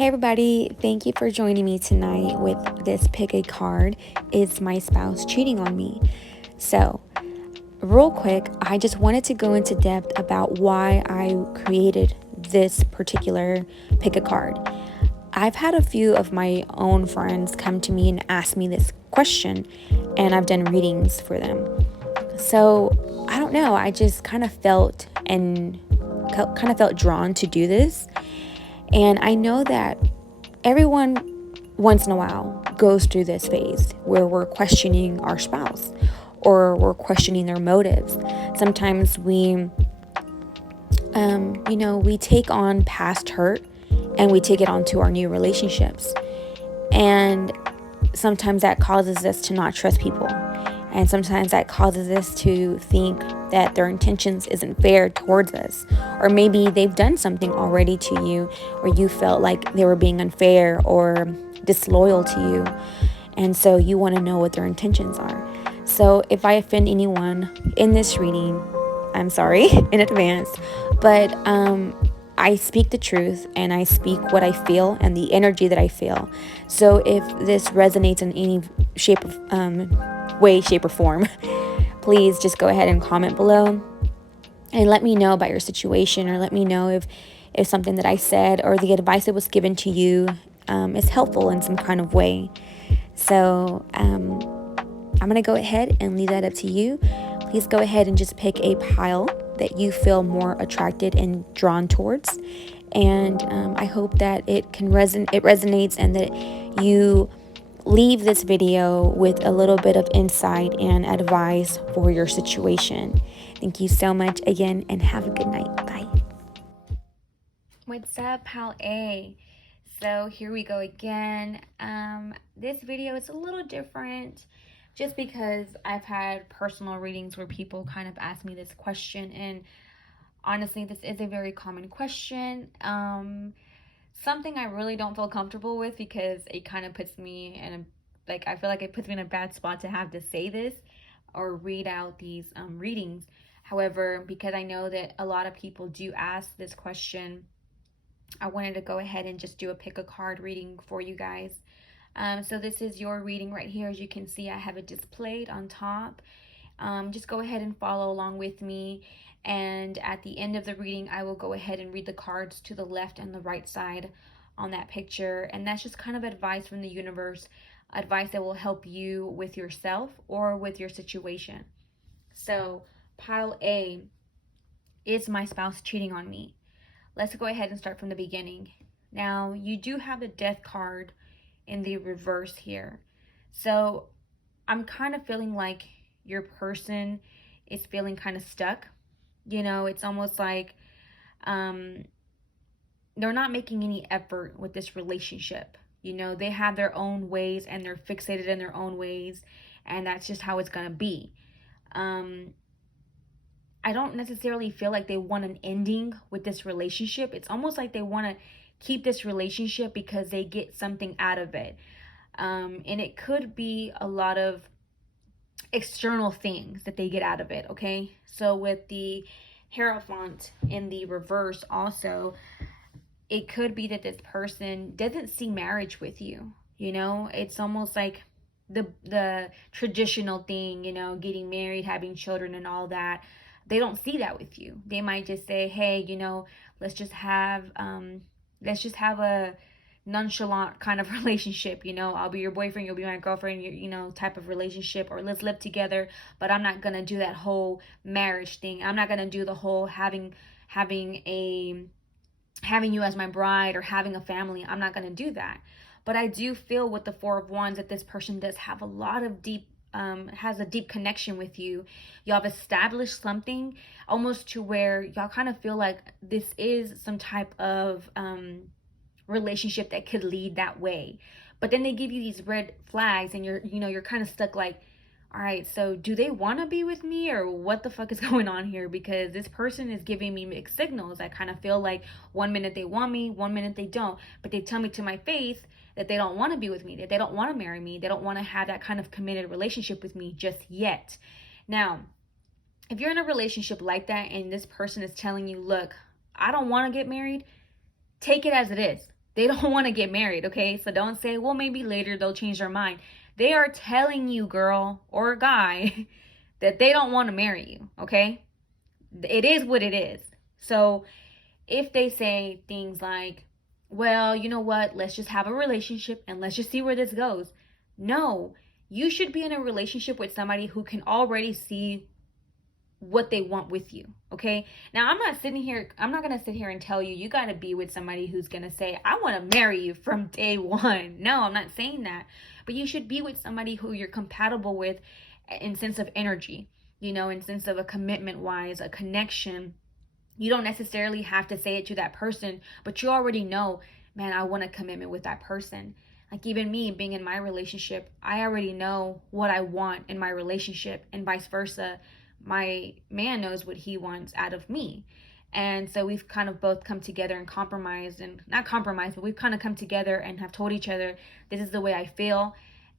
Hey everybody, thank you for joining me tonight with this pick a card. Is my spouse cheating on me? So, real quick, I just wanted to go into depth about why I created this particular pick a card. I've had a few of my own friends come to me and ask me this question, and I've done readings for them. So, I don't know, I just kind of felt drawn to do this. And I know that everyone once in a while goes through this phase where we're questioning our spouse or we're questioning their motives. Sometimes we take on past hurt and we take it onto our new relationships. And sometimes that causes us to not trust people. And sometimes that causes us to think that their intentions isn't fair towards us. Or maybe they've done something already to you where you felt like they were being unfair or disloyal to you. And so you want to know what their intentions are. So if I offend anyone in this reading, I'm sorry in advance. But I speak the truth and I speak what I feel and the energy that I feel. So if this resonates in any way, shape, or form, please just go ahead and comment below and let me know about your situation, or let me know if something that I said or the advice that was given to you is helpful in some kind of way. So I'm going to go ahead and leave that up to you. Please go ahead and just pick a pile that you feel more attracted and drawn towards. And I hope that it resonates and that you leave this video with a little bit of insight and advice for your situation. Thank you so much again, and have a good night. Bye. What's up, Pal A? So here we go again. This video is a little different just because I've had personal readings where people kind of ask me this question, and honestly, this is a very common question. Something I really don't feel comfortable with because it kind of puts me in I feel like it puts me in a bad spot to have to say this or read out these readings. However, because I know that a lot of people do ask this question, I wanted to go ahead and just do a pick a card reading for you guys. So this is your reading right here. As you can see, I have it displayed on top. Just go ahead and follow along with me. And at the end of the reading, I will go ahead and read the cards to the left and the right side on that picture. And that's just kind of advice from the universe, advice that will help you with yourself or with your situation. So pile A, is my spouse cheating on me? Let's go ahead and start from the beginning. Now, you do have the Death card in the reverse here. So I'm kind of feeling like your person is feeling kind of stuck. It's almost like they're not making any effort with this relationship. They have their own ways and they're fixated in their own ways, and that's just how it's going to be. I don't necessarily feel like they want an ending with this relationship. It's almost like they want to keep this relationship because they get something out of it. And it could be a lot of external things that they get out of it, okay? So with the Hierophant in the reverse also, it could be that this person doesn't see marriage with you. It's almost like the traditional thing, getting married, having children and all that. They don't see that with you. They might just say, hey, let's just have a nonchalant kind of relationship. I'll be your boyfriend, you'll be my girlfriend, type of relationship, or let's live together, but I'm not gonna do that whole marriage thing. I'm not gonna do the whole having you as my bride or having a family. I'm not gonna do that. But I do feel with the Four of Wands that this person does have a lot of has a deep connection with you. Y'all have established something almost to where y'all kind of feel like this is some type of relationship that could lead that way. But then they give you these red flags and you're kind of stuck like, all right, so do they want to be with me, or what the fuck is going on here? Because this person is giving me mixed signals. I kind of feel like one minute they want me, one minute they don't, but they tell me to my face that they don't want to be with me, that they don't want to marry me, they don't want to have that kind of committed relationship with me just yet. Now, if you're in a relationship like that and this person is telling you, look, I don't want to get married, take it as it is. They don't want to get married, okay? So don't say, well, maybe later they'll change their mind. They are telling you, girl or guy, that they don't want to marry you, okay? It is what it is. So if they say things like, well, you know what, let's just have a relationship and let's just see where this goes. No, you should be in a relationship with somebody who can already see what they want with you, okay? Now, I'm not going to sit here and tell you, you got to be with somebody who's going to say, I want to marry you from day one. No, I'm not saying that. But you should be with somebody who you're compatible with in sense of energy, in sense of a commitment wise, a connection. You don't necessarily have to say it to that person, but you already know, man, I want a commitment with that person. Like even me being in my relationship, I already know what I want in my relationship, and vice versa. My man knows what he wants out of me. And so we've kind of both come together and compromised, and not compromised, but we've kind of come together and have told each other, this is the way I feel,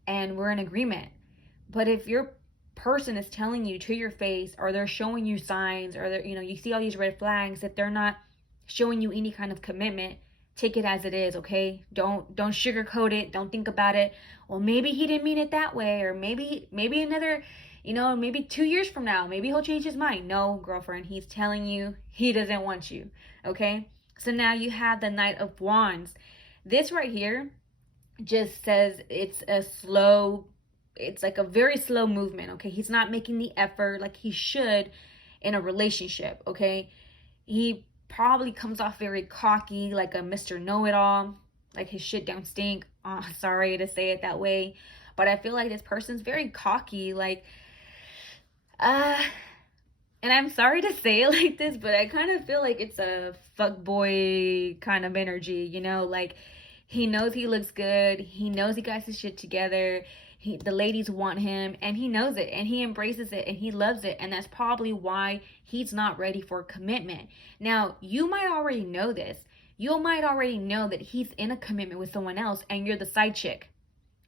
and we're in agreement. But if your person is telling you to your face, or they're showing you signs, or they're, you see all these red flags, that they're not showing you any kind of commitment, take it as it is, okay? Don't sugarcoat it. Don't think about it. Well, maybe he didn't mean it that way, or maybe another, maybe 2 years from now, maybe he'll change his mind. No, girlfriend, he's telling you he doesn't want you, okay? So now you have the Knight of Wands. This right here just says it's like a very slow movement, okay? He's not making the effort like he should in a relationship, okay? He probably comes off very cocky, like a Mr. Know-it-all, like his shit don't stink. Oh, sorry to say it that way, but I feel like this person's very cocky, like, and I'm sorry to say it like this, but I kind of feel like it's a fuckboy kind of energy, like he knows he looks good, he knows he got his shit together, the ladies want him, and he knows it, and he embraces it, and he loves it, and that's probably why he's not ready for commitment. Now, you might already know this. You might already know that he's in a commitment with someone else, and you're the side chick.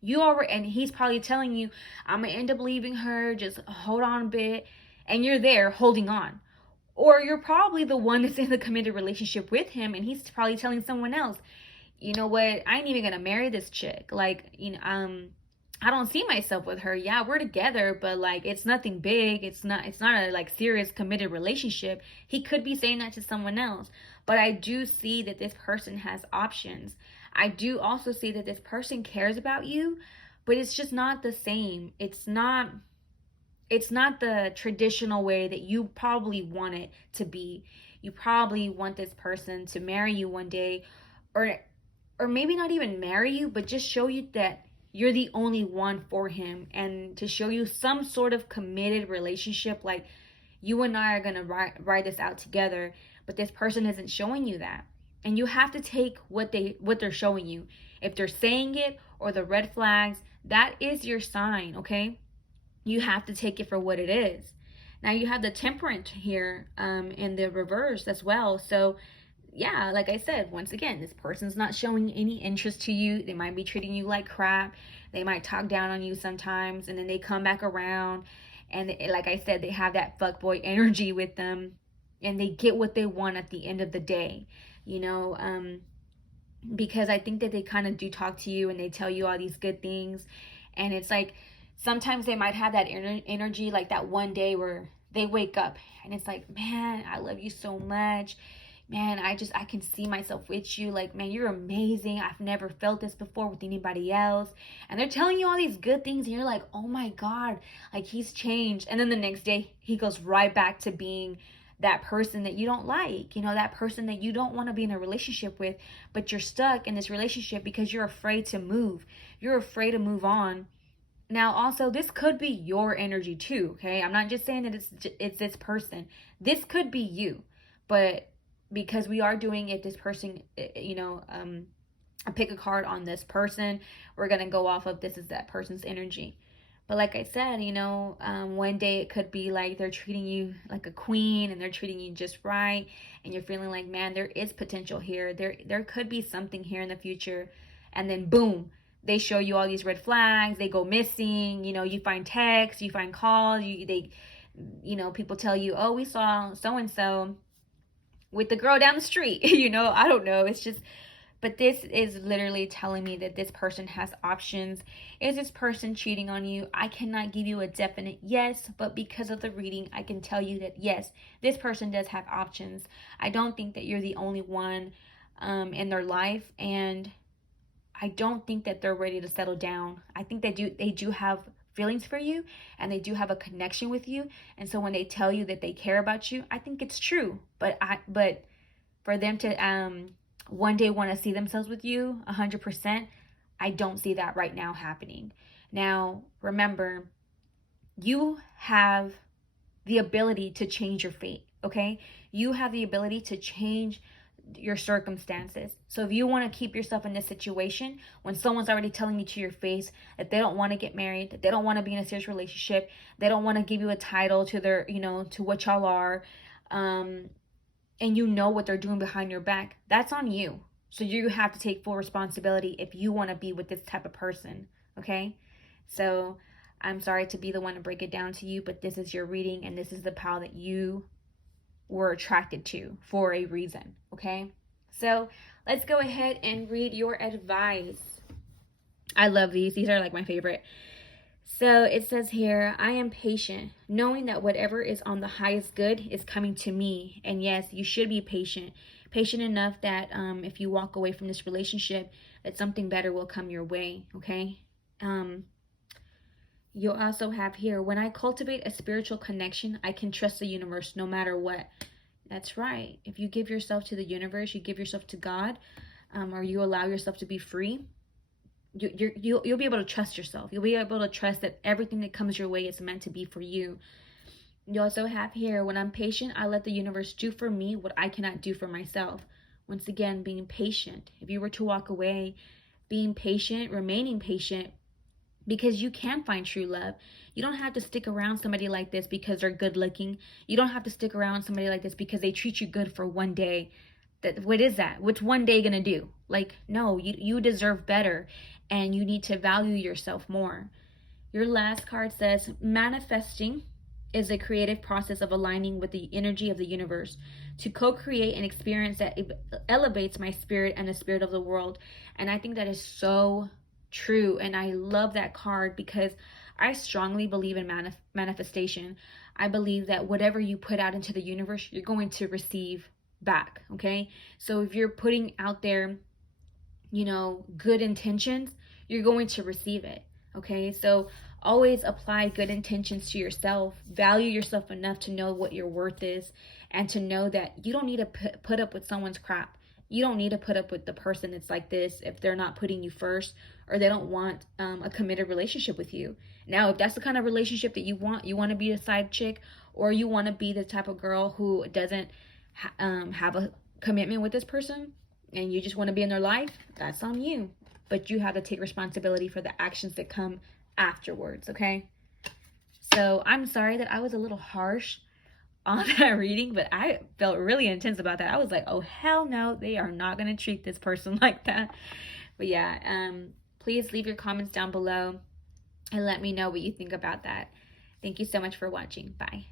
And he's probably telling you, I'm gonna end up leaving her, just hold on a bit, and you're there holding on. Or you're probably the one that's in the committed relationship with him, and he's probably telling someone else, you know what, I ain't even gonna marry this chick. Like, I don't see myself with her. Yeah, we're together, but like it's nothing big. It's not a like serious committed relationship. He could be saying that to someone else. But I do see that this person has options. I do also see that this person cares about you, but it's just not the same. It's not the traditional way that you probably want it to be. You probably want this person to marry you one day, or maybe not even marry you, but just show you that you're the only one for him, and to show you some sort of committed relationship, like you and I are going to ride this out together. But this person isn't showing you that, and you have to take what they're showing you. If they're saying it, or the red flags, that is your sign, okay? You have to take it for what it is. Now you have the Temperance here in the reverse as well. So yeah, like I said, once again, this person's not showing any interest to you. They might be treating you like crap. They might talk down on you sometimes, and then they come back around, and like I said, they have that fuckboy energy with them, and they get what they want at the end of the day, because I think that they kind of do talk to you, and they tell you all these good things, and it's like sometimes they might have that energy, like that one day where they wake up and it's like, man, I love you so much. Man, I can see myself with you. Like, man, you're amazing. I've never felt this before with anybody else. And they're telling you all these good things, and you're like, oh my God, like he's changed. And then the next day he goes right back to being that person that you don't like, that person that you don't want to be in a relationship with, but you're stuck in this relationship because you're afraid to move. You're afraid to move on. Now, also, this could be your energy too, okay? I'm not just saying that it's this person. This could be you, but because we are doing it, this person, I pick a card on this person, we're going to go off of this is that person's energy. But like I said, one day it could be like they're treating you like a queen, and they're treating you just right, and you're feeling like, man, there is potential here. There could be something here in the future. And then boom, they show you all these red flags. They go missing. You find texts, you find calls. People tell you, oh, we saw so and so with the girl down the street. I don't know. It's just But this is literally telling me that this person has options. Is this person cheating on you? I cannot give you a definite yes, but because of the reading, I can tell you that yes, this person does have options. I don't think that you're the only one in their life, and I don't think that they're ready to settle down. I think they do have feelings for you, and they do have a connection with you. And so when they tell you that they care about you, I think it's true. But for them to one day want to see themselves with you 100%, I don't see that right now happening. Now, remember, you have the ability to change your fate, okay? You have the ability to change your circumstances. So if you want to keep yourself in this situation when someone's already telling you to your face that they don't want to get married, that they don't want to be in a serious relationship, they don't want to give you a title to their, to what y'all are, and you know what they're doing behind your back, that's on you. So you have to take full responsibility if you want to be with this type of person, okay? So I'm sorry to be the one to break it down to you, but this is your reading, and this is the pal that you were attracted to for a reason, okay? So let's go ahead and read your advice. I love these. These are like my favorite. So it says here, I am patient, knowing that whatever is on the highest good is coming to me. And yes, you should be patient. Patient enough that if you walk away from this relationship, that something better will come your way, okay? You'll also have here, when I cultivate a spiritual connection, I can trust the universe no matter what. That's right. If you give yourself to the universe, you give yourself to God, or you allow yourself to be free, you'll be able to trust yourself. You'll be able to trust that everything that comes your way is meant to be for you. You also have here, when I'm patient, I let the universe do for me what I cannot do for myself. Once again, being patient. If you were to walk away, being patient, remaining patient, because you can find true love. You don't have to stick around somebody like this because they're good looking. You don't have to stick around somebody like this because they treat you good for one day. What is that? What's one day gonna do? Like, no, you deserve better, and you need to value yourself more. Your last card says, manifesting is a creative process of aligning with the energy of the universe to co-create an experience that elevates my spirit and the spirit of the world. And I think that is so true, and I love that card because I strongly believe in manifestation. I believe that whatever you put out into the universe, you're going to receive back, okay? So if you're putting out there, good intentions, you're going to receive it, okay? So always apply good intentions to yourself. Value yourself enough to know what your worth is, and to know that you don't need to put up with someone's crap. You don't need to put up with the person that's like this if they're not putting you first, or they don't want a committed relationship with you. Now, if that's the kind of relationship that you want to be a side chick, or you want to be the type of girl who doesn't have a commitment with this person, and you just want to be in their life, that's on you. But you have to take responsibility for the actions that come afterwards, okay? So I'm sorry that I was a little harsh on that reading, but I felt really intense about that. I was like, oh hell no, they are not going to treat this person like that. But yeah, please leave your comments down below and let me know what you think about that. Thank you so much for watching. Bye.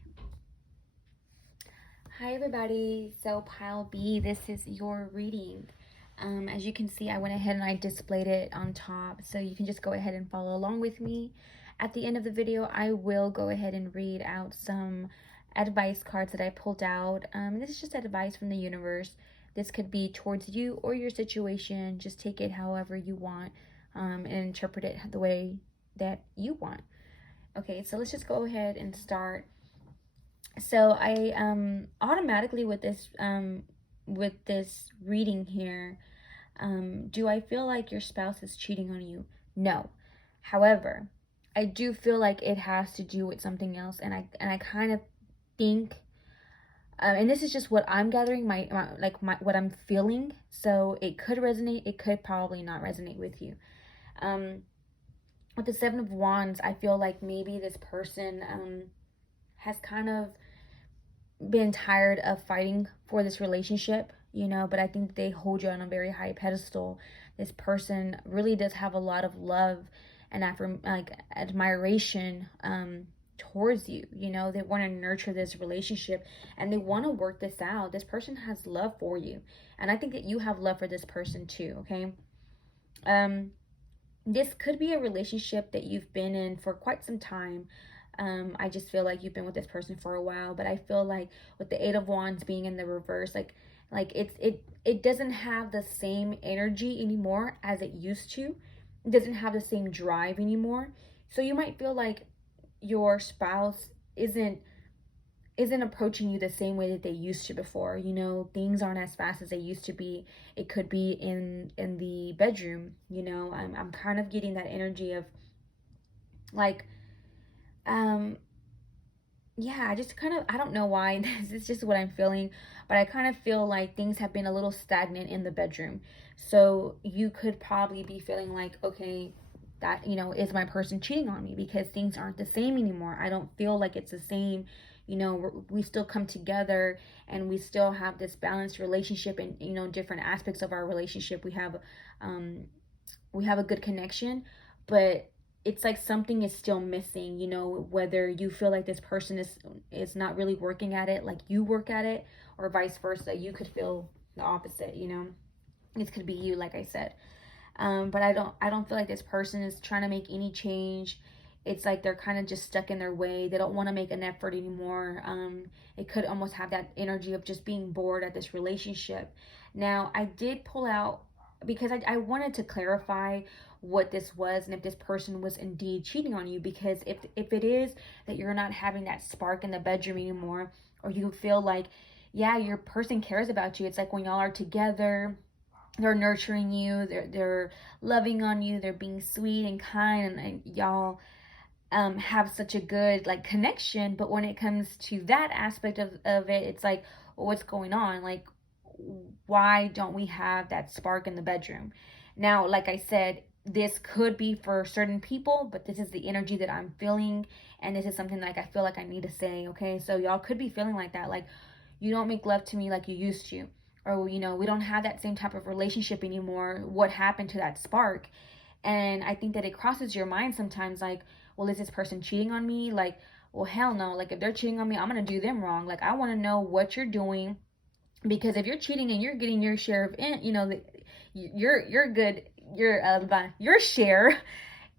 Hi everybody. So pile B, this is your reading. As you can see, I went ahead and I displayed it on top, so you can just go ahead and follow along with me. At the end of the video, I will go ahead and read out some advice cards that I pulled out. This is just advice from the universe. This could be towards you or your situation. Just take it however you want, and interpret it the way that you want. Okay, so let's just go ahead and start. So I automatically with this reading here, do I feel like your spouse is cheating on you? No. However, I do feel like it has to do with something else, and I kind of think, and this is just what I'm gathering, what I'm feeling. So it could resonate, it could probably not resonate with you. With the Seven of Wands, I feel like maybe this person has kind of been tired of fighting for this relationship, but I think they hold you on a very high pedestal. This person really does have a lot of love and admiration towards you. You know, they want to nurture this relationship and they want to work this out. This person has love for you. And I think that you have love for this person too, okay? This could be a relationship that you've been in for quite some time. I just feel like you've been with this person for a while, but I feel like with the Eight of Wands being in the reverse, like it doesn't have the same energy anymore as it used to. It doesn't have the same drive anymore. So you might feel like your spouse isn't approaching you the same way that they used to before. You know, things aren't as fast as they used to be. It could be in the bedroom. You know, I'm kind of getting that energy of like, yeah, I just kind of, I don't know why, this is just what I'm feeling, but I kind of feel like things have been a little stagnant in the bedroom. So you could probably be feeling like, okay, that, you know, is my person cheating on me because things aren't the same anymore. I don't feel like it's the same. You know, we still come together and we still have this balanced relationship, and, you know, different aspects of our relationship. We have a good connection, but it's like something is still missing. You know, whether you feel like this person is not really working at it like you work at it, or vice versa. You could feel the opposite. You know, this could be you, like I said. But I don't feel like this person is trying to make any change. It's like they're kind of just stuck in their way. They don't want to make an effort anymore. It could almost have that energy of just being bored at this relationship. Now, I did pull out because I wanted to clarify what this was and if this person was indeed cheating on you, because if it is that you're not having that spark in the bedroom anymore, or you feel like, yeah, your person cares about you. It's like when y'all are together, they're nurturing you, they're loving on you, they're being sweet and kind, and y'all have such a good like connection. But when it comes to that aspect of it, it's like, well, what's going on? Like, why don't we have that spark in the bedroom? Now, like I said, this could be for certain people, but this is the energy that I'm feeling, and this is something like I feel like I need to say. Okay, so y'all could be feeling like that, like, you don't make love to me like you used to, or, you know, we don't have that same type of relationship anymore. What happened to that spark? And I think that it crosses your mind sometimes, like, well, is this person cheating on me? Like, well, hell no. Like, if they're cheating on me, I'm gonna do them wrong. Like, I want to know what you're doing, because if you're cheating and you're getting your share of it, you know, you're good, your share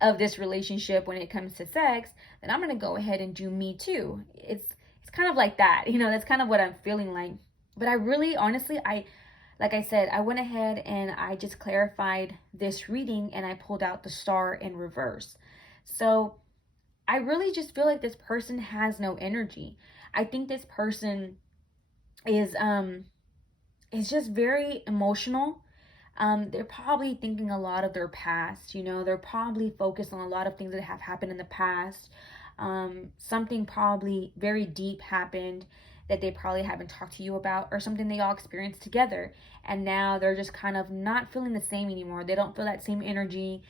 of this relationship when it comes to sex, then I'm gonna go ahead and do me too. It's kind of like that, you know. That's kind of what I'm feeling like. But I really, honestly, like I said, I went ahead and I just clarified this reading and I pulled out the Star in reverse. So I really just feel like this person has no energy. I think this person is just very emotional. They're probably thinking a lot of their past. You know, they're probably focused on a lot of things that have happened in the past. Something probably very deep happened that they probably haven't talked to you about, or something they all experienced together, and now they're just kind of not feeling the same anymore. They don't feel that same energy.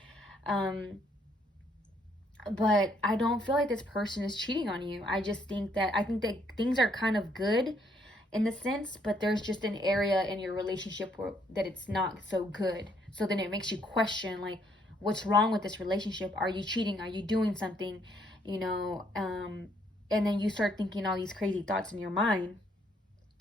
But I don't feel like this person is cheating on you. I think that things are kind of good in the sense, but there's just an area in your relationship where that it's not so good. So then it makes you question, like, what's wrong with this relationship? Are you cheating? Are you doing something? You know, and then you start thinking all these crazy thoughts in your mind.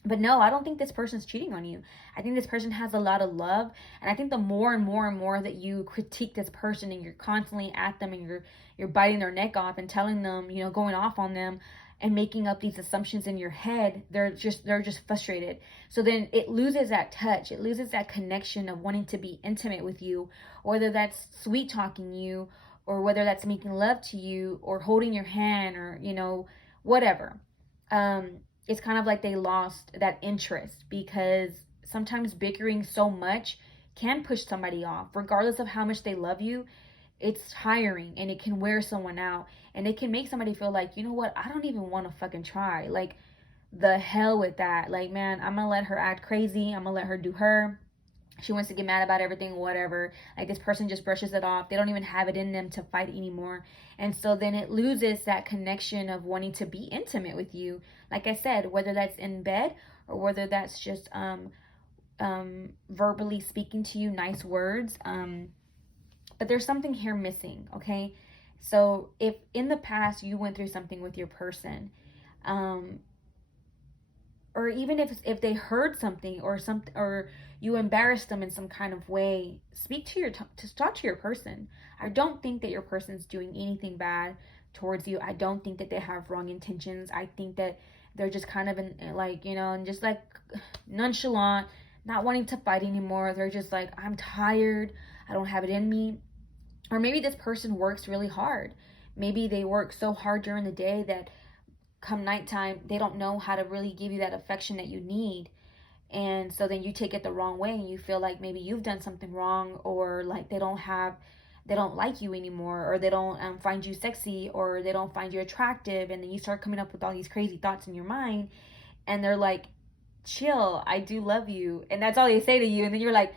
But no, I don't think this person's cheating on you. I think this person has a lot of love. And I think the more and more and more that you critique this person and you're constantly at them and you're biting their neck off and telling them, you know, going off on them and making up these assumptions in your head, they're just frustrated. So then it loses that touch. It loses that connection of wanting to be intimate with you, whether that's sweet talking you, or whether that's making love to you, or holding your hand, or, you know, whatever. It's kind of like they lost that interest, because sometimes bickering so much can push somebody off, regardless of how much they love you. It's tiring and it can wear someone out, and it can make somebody feel like, you know what, I don't even want to fucking try. Like, the hell with that. Like, man, I'm gonna let her act crazy. I'm gonna let her do her. She wants to get mad about everything, whatever. Like, this person just brushes it off. They don't even have it in them to fight anymore. And so then it loses that connection of wanting to be intimate with you. Like I said, whether that's in bed or whether that's just verbally speaking to you nice words. But there's something here missing, okay? So if in the past you went through something with your person, um, or even if they heard something or something, or you embarrassed them in some kind of way, speak to to talk to your person. I don't think that your person's doing anything bad towards you. I don't think that they have wrong intentions. I think that they're just kind of in, like, and just like nonchalant, not wanting to fight anymore. They're just like, I'm tired, I don't have it in me. Or maybe this person works really hard. Maybe they work so hard during the day that come nighttime, they don't know how to really give you that affection that you need. And so then you take it the wrong way and you feel like maybe you've done something wrong, or like they don't like you anymore, or they don't find you sexy, or they don't find you attractive. And then you start coming up with all these crazy thoughts in your mind, and they're like, chill, I do love you. And that's all they say to you. And then you're like,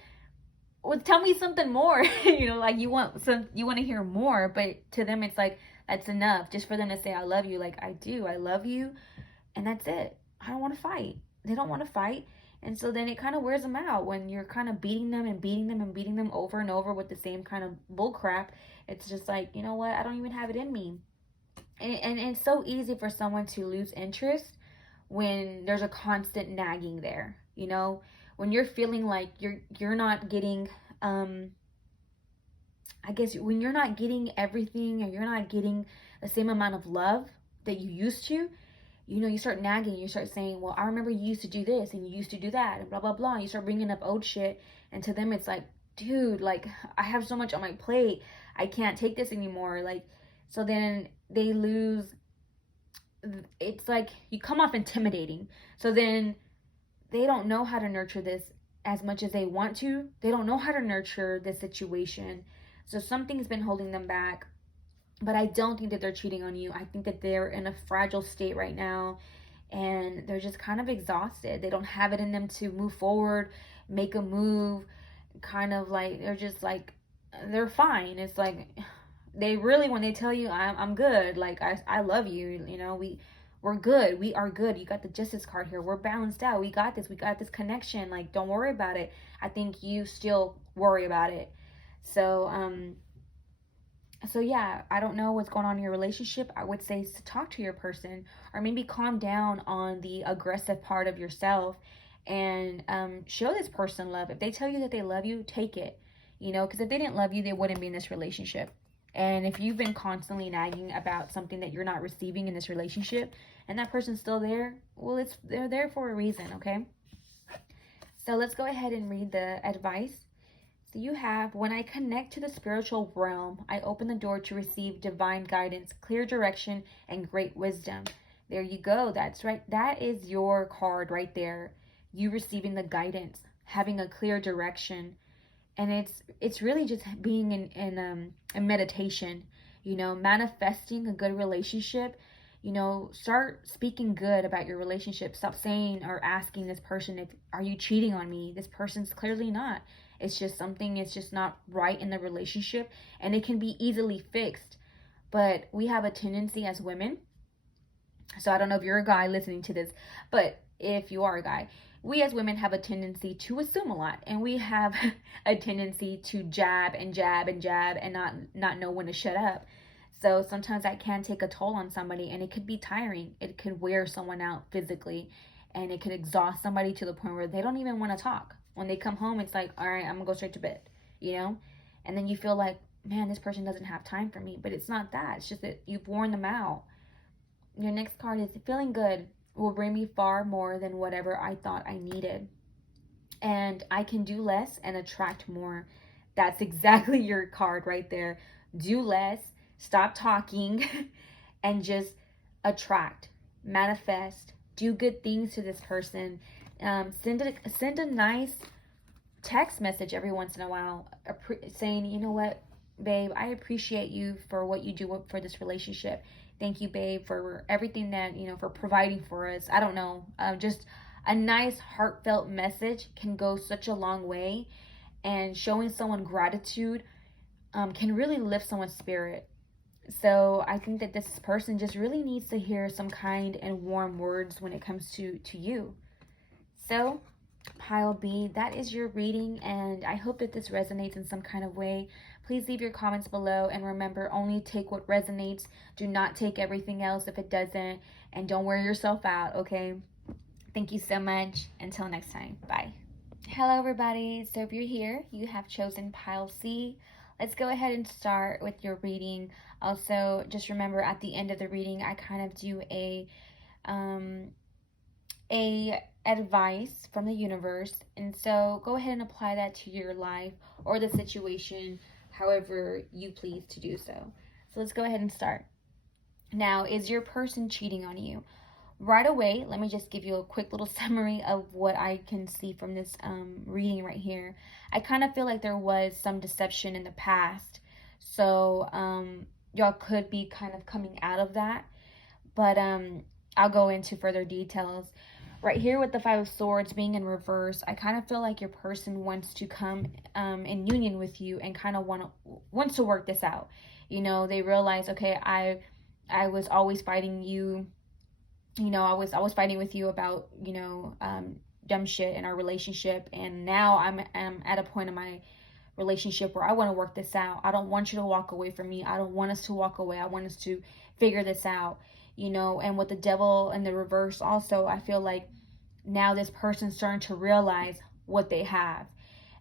well, tell me something more. Like you want to hear more, but to them it's like, that's enough just for them to say I love you. Like, I love you, and that's it. I don't want to fight. They don't want to fight. And so then it kind of wears them out when you're kind of beating them and beating them and beating them over and over with the same kind of bull crap. It's just like, you know what, I don't even have it in me. And it's so easy for someone to lose interest when there's a constant nagging there. When you're feeling like you're not getting, I guess, when you're not getting everything, or you're not getting the same amount of love that you used to, you start nagging. You start saying, well, I remember you used to do this and you used to do that and blah blah blah. You start bringing up old shit, and to them it's like, dude, like, I have so much on my plate, I can't take this anymore. Like, so then they lose. It's like you come off intimidating. So then they don't know how to nurture this as much as they want to. They don't know how to nurture the situation. So something's been holding them back. But I don't think that they're cheating on you. I think that they're in a fragile state right now, and they're just kind of exhausted. They don't have it in them to move forward, make a move. Kind of like, they're just like, they're fine. It's like, they really, when they tell you I'm good, like, I love you, we're good, we are good, you got the justice card here, we're balanced out, we got this connection, like, don't worry about it. I think you still worry about it. So yeah, I don't know what's going on in your relationship. I would say to talk to your person, or maybe calm down on the aggressive part of yourself, and show this person love. If they tell you that they love you, take it. Because if they didn't love you, they wouldn't be in this relationship. And if you've been constantly nagging about something that you're not receiving in this relationship, and that person's still there, well, they're there for a reason, okay? So let's go ahead and read the advice. So you have, when I connect to the spiritual realm, I open the door to receive divine guidance, clear direction, and great wisdom. There you go. That's right. That is your card right there. You receiving the guidance, having a clear direction. And it's really just being in meditation, manifesting a good relationship. Start speaking good about your relationship. Stop saying or asking this person, if are you cheating on me? This person's clearly not. It's just something, it's just not right in the relationship, and it can be easily fixed. But we have a tendency as women, so I don't know if you're a guy listening to this, but if you are a guy, we as women have a tendency to assume a lot, and we have a tendency to jab and jab and jab and not know when to shut up. So sometimes that can take a toll on somebody, and it could be tiring. It could wear someone out physically, and it could exhaust somebody to the point where they don't even want to talk. When they come home, it's like, all right, I'm gonna go straight to bed, and then you feel like, man, this person doesn't have time for me. But it's not that. It's just that you've worn them out. Your next card is, feeling good will bring me far more than whatever I thought I needed. And I can do less and attract more. That's exactly your card right there. Do less, stop talking, and just attract, manifest, do good things to this person. Send a nice text message every once in a while, saying, you know what, babe, I appreciate you for what you do for this relationship. Thank you, babe, for everything that, for providing for us. I don't know. Just a nice heartfelt message can go such a long way, and showing someone gratitude can really lift someone's spirit. So I think that this person just really needs to hear some kind and warm words when it comes to you. So Pile B, that is your reading, and I hope that this resonates in some kind of way. Please leave your comments below, and remember, only take what resonates. Do not take everything else if it doesn't, and don't wear yourself out, okay? Thank you so much. Until next time, bye. Hello, everybody. So if you're here, you have chosen Pile C. Let's go ahead and start with your reading. Also, just remember at the end of the reading, I kind of do a advice from the universe, and so go ahead and apply that to your life or the situation however you please to do so. So let's go ahead and start. Now, is your person cheating on you? Right away, let me just give you a quick little summary of what I can see from this reading right here. I kind of feel like there was some deception in the past, so y'all could be kind of coming out of that, but I'll go into further details. Right here with the Five of Swords being in reverse, I kind of feel like your person wants to come in union with you and kind of wants to work this out. You know, they realize, okay, I was always fighting you. You know, I was fighting with you about, dumb shit in our relationship, and now I'm at a point in my relationship where I want to work this out. I don't want you to walk away from me. I don't want us to walk away. I want us to figure this out, and with the Devil in the reverse also, I feel like now this person's starting to realize what they have.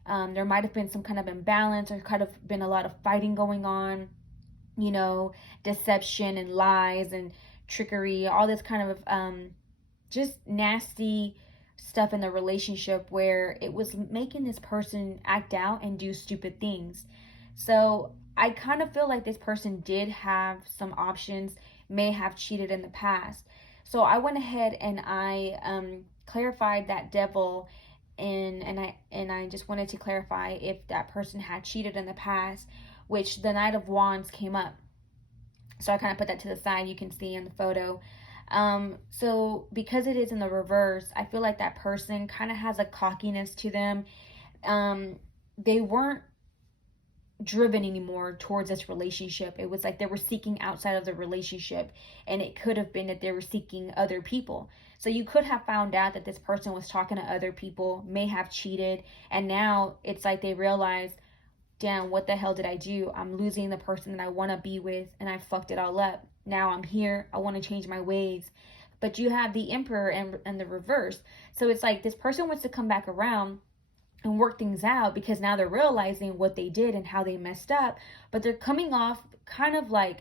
There might have been some kind of imbalance, or kind of been a lot of fighting going on, deception and lies and trickery, all this kind of just nasty stuff in the relationship where it was making this person act out and do stupid things. So I kind of feel like this person did have some options, may have cheated in the past. So I went ahead and I clarified that Devil, and I just wanted to clarify if that person had cheated in the past, which the Knight of Wands came up. So I kind of put that to the side. You can see in the photo. So because it is in the reverse, I feel like that person kind of has a cockiness to them. They weren't driven anymore towards this relationship. It was like they were seeking outside of the relationship, and it could have been that they were seeking other people. So you could have found out that this person was talking to other people, may have cheated, and now it's like they realized, damn, what the hell did I do? I'm losing the person that I want to be with, and I fucked it all up. Now I'm here. I want to change my ways. But you have the Emperor and the reverse. So it's like this person wants to come back around and work things out, because now they're realizing what they did and how they messed up. But they're coming off kind of like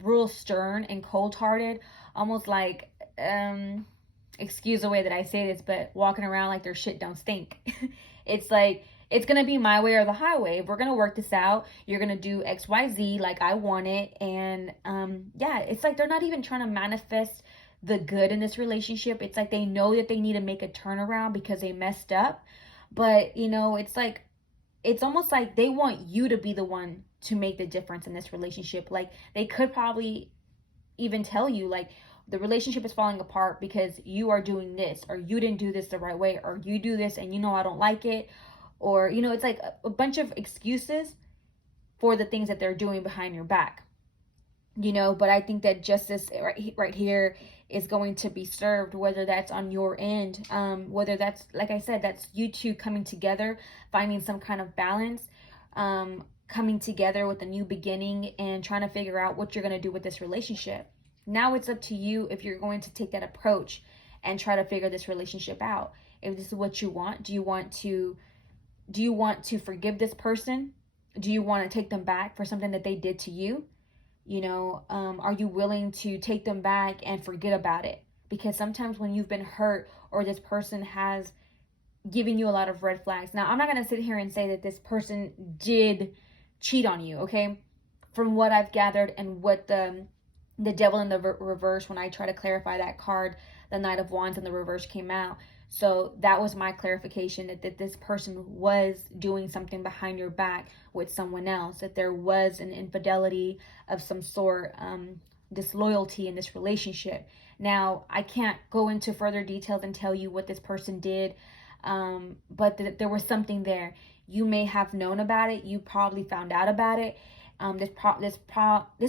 real stern and cold-hearted, almost like, excuse the way that I say this, but walking around like their shit don't stink. It's like, it's going to be my way or the highway. We're going to work this out. You're going to do XYZ like I want it. And yeah, it's like they're not even trying to manifest the good in this relationship. It's like they know that they need to make a turnaround because they messed up. But, it's like, it's almost like they want you to be the one to make the difference in this relationship. Like, they could probably even tell you, like, the relationship is falling apart because you are doing this, or you didn't do this the right way, or you do this and I don't like it. Or, it's like a bunch of excuses for the things that they're doing behind your back. But I think that justice right here is going to be served, whether that's on your end, whether that's, like I said, that's you two coming together, finding some kind of balance, coming together with a new beginning and trying to figure out what you're going to do with this relationship. Now it's up to you if you're going to take that approach and try to figure this relationship out. If this is what you want, do you want to forgive this person? Do you want to take them back for something that they did to you? Are you willing to take them back and forget about it? Because sometimes when you've been hurt, or this person has given you a lot of red flags. Now, I'm not going to sit here and say that this person did cheat on you, okay? From what I've gathered and what the Devil in the reverse, when I try to clarify that card, the Knight of Wands in the reverse came out. So that was my clarification, that this person was doing something behind your back with someone else, that there was an infidelity of some sort, disloyalty in this relationship. Now, I can't go into further details and tell you what this person did, but there was something there. You may have known about it. You probably found out about it. This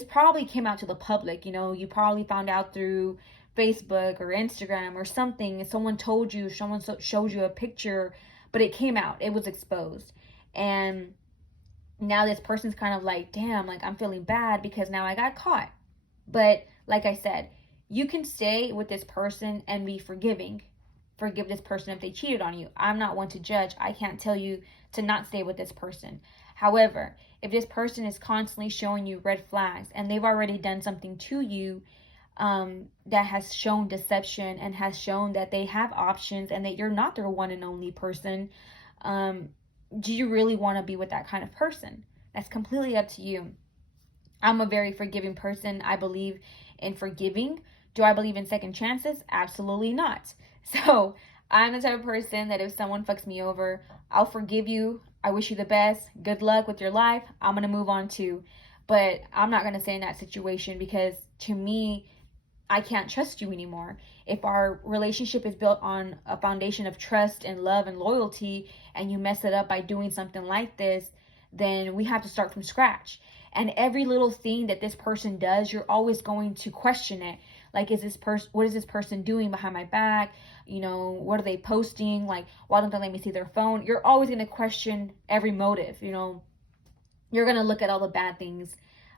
probably came out to the public. You probably found out through Facebook or Instagram or something, and someone told you, someone showed you a picture, but it came out, it was exposed. And now this person's kind of like, damn, like I'm feeling bad because now I got caught. But like I said, you can stay with this person and be forgiving. Forgive this person if they cheated on you. I'm not one to judge. I can't tell you to not stay with this person. However, if this person is constantly showing you red flags and they've already done something to you, that has shown deception and has shown that they have options and that you're not their one and only person, do you really want to be with that kind of person? That's completely up to you. I'm a very forgiving person. I believe in forgiving. Do I believe in second chances? Absolutely not. So I'm the type of person that if someone fucks me over, I'll forgive you. I wish you the best. Good luck with your life. I'm going to move on too. But I'm not going to stay in that situation because to me, I can't trust you anymore. If our relationship is built on a foundation of trust and love and loyalty, and you mess it up by doing something like this, then we have to start from scratch. And every little thing that this person does, you're always going to question it. Like, what is this person doing behind my back? You know, what are they posting? Like, why don't they let me see their phone? You're always going to question every motive, you know. You're going to look at all the bad things.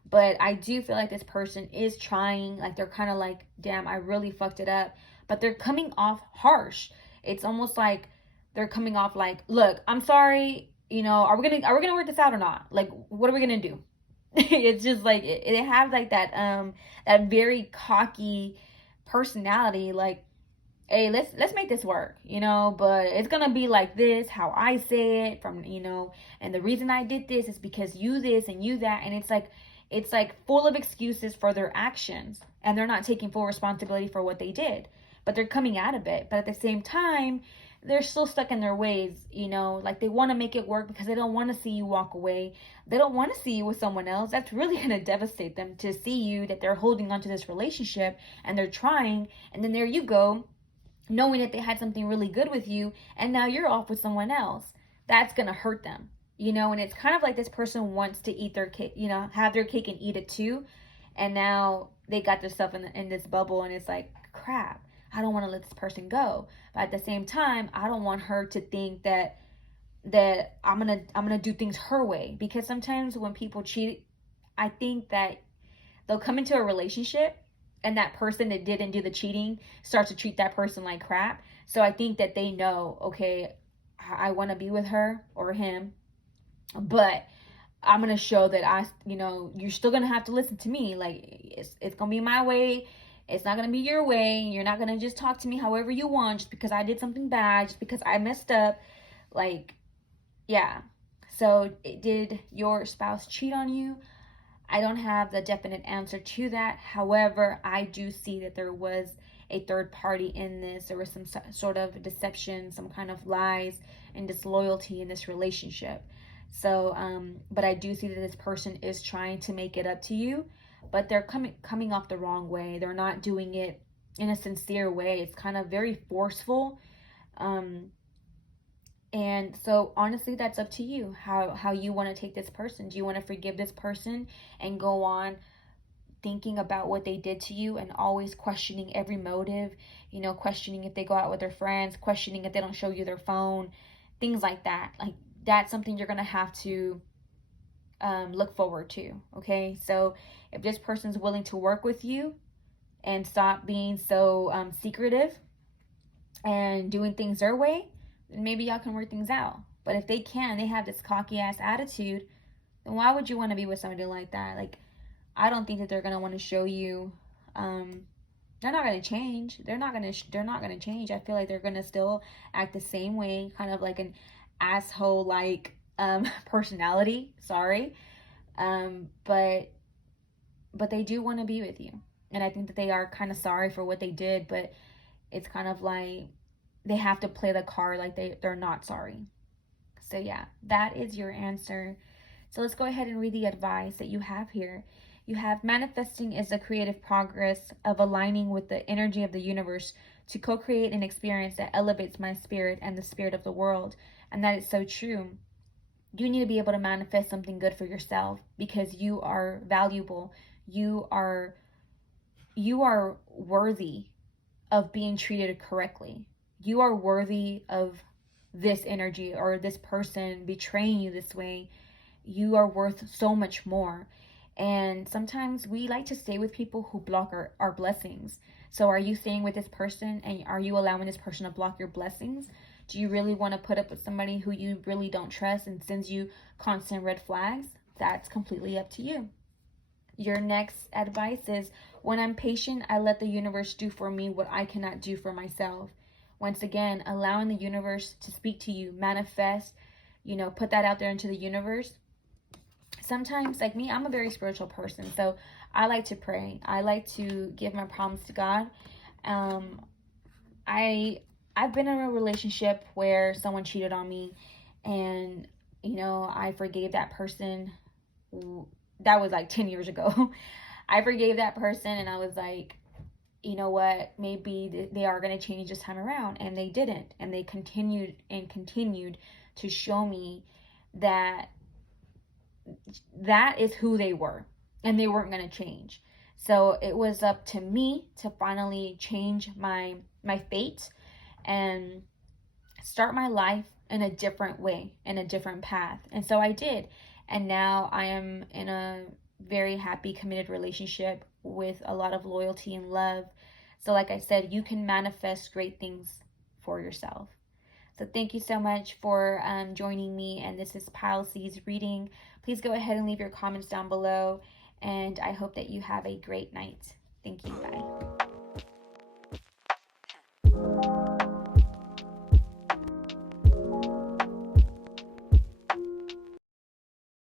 But I do feel like this person is trying, like they're kind of like, damn, I really fucked it up. But they're coming off harsh. It's almost like they're coming off like, look, I'm sorry, you know, are we gonna work this out or not? Like, what are we gonna do? It's just like it has like that very cocky personality, like, hey, let's make this work, you know, but it's gonna be like this, how I say it, from, you know, and the reason I did this is because you this and you that. And it's like full of excuses for their actions, and they're not taking full responsibility for what they did, but they're coming out of it. But at the same time, they're still stuck in their ways, you know, like they want to make it work because they don't want to see you walk away. They don't want to see you with someone else. That's really going to devastate them, to see you that they're holding on to this relationship and they're trying, and then there you go, knowing that they had something really good with you, and now you're off with someone else. That's going to hurt them, you know. And it's kind of like this person wants to eat their cake, you know, have their cake and eat it too. And now they got themselves in this bubble, and it's like, crap, I don't want to let this person go. But at the same time, I don't want her to think that I'm gonna do things her way. Because sometimes when people cheat, I think that they'll come into a relationship and that person that didn't do the cheating starts to treat that person like crap. So I think that they know, okay, I want to be with her or him, but I'm going to show that you know, you're still going to have to listen to me. Like, it's going to be my way. It's not going to be your way. You're not going to just talk to me however you want just because I did something bad, just because I messed up. Like, yeah. So did your spouse cheat on you? I don't have the definite answer to that. However, I do see that there was a third party in this. There was some sort of deception, some kind of lies and disloyalty in this relationship. So, but I do see that this person is trying to make it up to you, but they're coming off the wrong way. They're not doing it in a sincere way. It's kind of very forceful. And so honestly, that's up to you, how you want to take this person. Do you want to forgive this person and go on thinking about what they did to you and always questioning every motive, you know, questioning if they go out with their friends, questioning if they don't show you their phone, things like that. Like, that's something you're going to have to look forward to, okay? So if this person's willing to work with you and stop being so secretive and doing things their way, then maybe y'all can work things out. But if they can, they have this cocky ass attitude, then why would you want to be with somebody like that? Like, I don't think that they're gonna want to show you. They're not gonna change. They're not gonna change. I feel like they're gonna still act the same way, kind of like an asshole like personality. Sorry, but they do want to be with you, and I think that they are kind of sorry for what they did. But it's kind of like they have to play the card like they're not sorry. So yeah, that is your answer. So let's go ahead and read the advice that you have here. You have: manifesting is the creative progress of aligning with the energy of the universe to co-create an experience that elevates my spirit and the spirit of the world. And that is so true. You need to be able to manifest something good for yourself because you are valuable. You are worthy. of being treated correctly. You are worthy of this energy, or this person betraying you this way. You are worth so much more. And sometimes we like to stay with people who block our blessings. So are you staying with this person, and are you allowing this person to block your blessings? Do you really want to put up with somebody who you really don't trust and sends you constant red flags? That's completely up to you. Your next advice is, when I'm patient, I let the universe do for me what I cannot do for myself. Once again, allowing the universe to speak to you, manifest, put that out there into the universe. Sometimes, like me, I'm a very spiritual person, so I like to pray. I like to give my problems to God. Um, I've been in a relationship where someone cheated on me, and I forgave that person. That was like 10 years ago. I forgave that person, and I was like, you know what, maybe they are going to change this time around. And they didn't. And they continued and continued to show me that that is who they were, and they weren't going to change. So it was up to me to finally change my fate and start my life in a different way, in a different path. And so I did. And now I am in a very happy, committed relationship with a lot of loyalty and love. So like I said, you can manifest great things for yourself. So thank you so much for joining me. And this is Pilese's reading. Please go ahead and leave your comments down below. And I hope that you have a great night. Thank you. Bye.